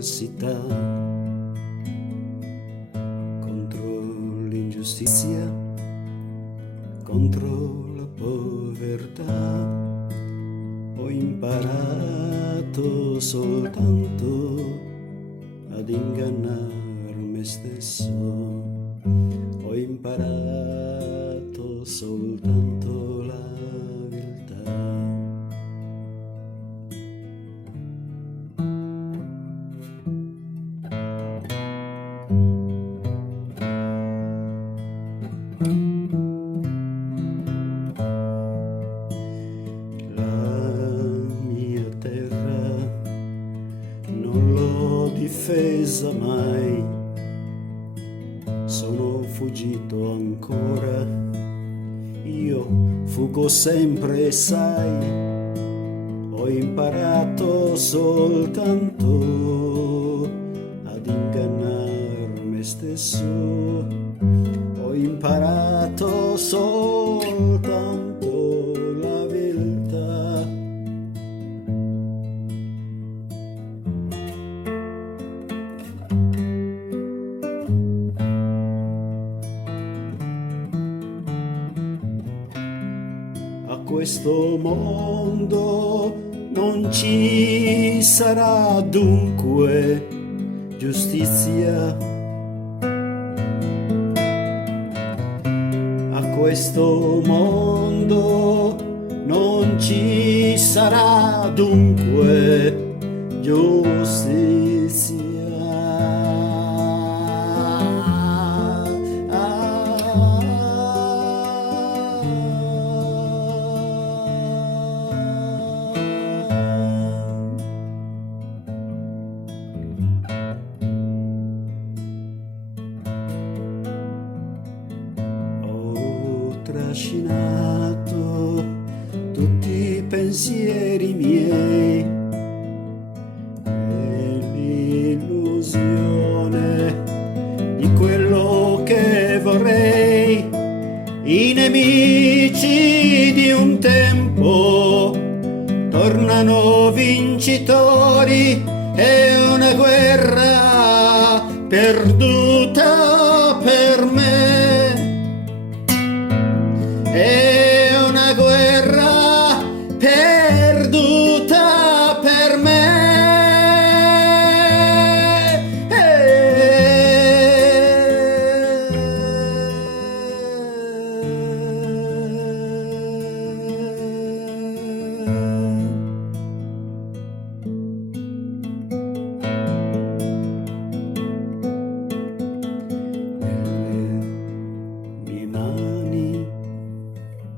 l'avversità, contro l'ingiustizia, contro la povertà. Ho imparato soltanto ad ingannare me stesso. Ho imparato soltanto la viltà. Difesa mai, sono fuggito ancora, io fuggo sempre, sai, ho imparato soltanto ad ingannare me stesso, ho imparato soltanto la viltà. Questo mondo non ci sarà dunque giustizia. A questo mondo non ci sarà dunque giustizia. Trascinato tutti i pensieri miei e l'illusione di quello che vorrei. I nemici di un tempo tornano vincitori, è una guerra perduta per me. È una guerra perduta per me.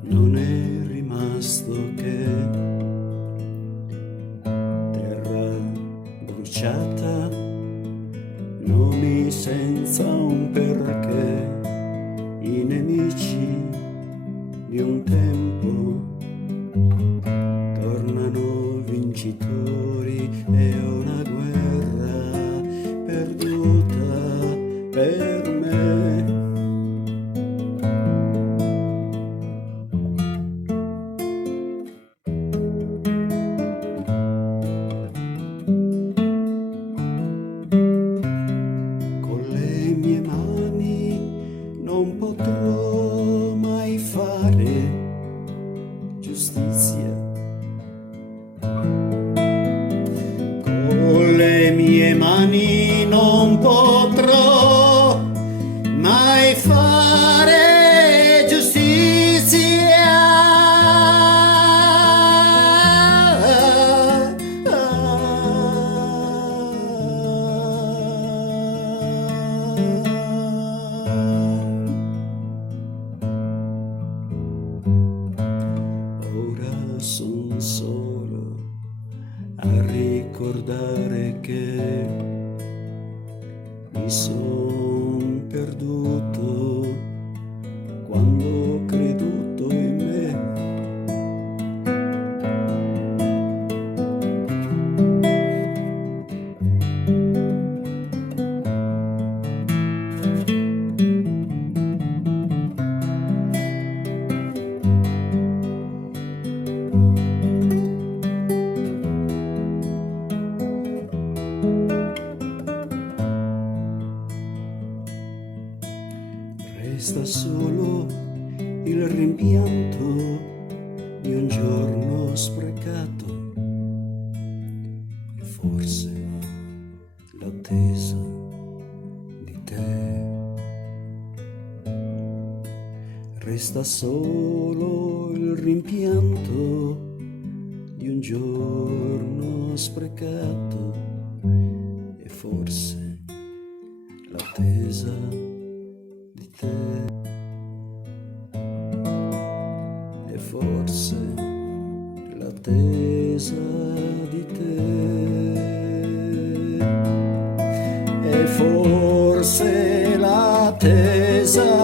Non è rimasto che terra bruciata, nomi senza un perché, i nemici di un tempo tornano vincitori, è una guerra perduta per me. Non potrò mai fare giustizia. Con le mie mani non potrò mai fare giustizia. Son solo a ricordare che mi son perduto quando ho creduto in me. resta solo il rimpianto di un giorno sprecato e forse l'attesa di te. Resta solo il rimpianto di un giorno sprecato e forse l'attesa di te. E forse l'attesa di te. E forse l'attesa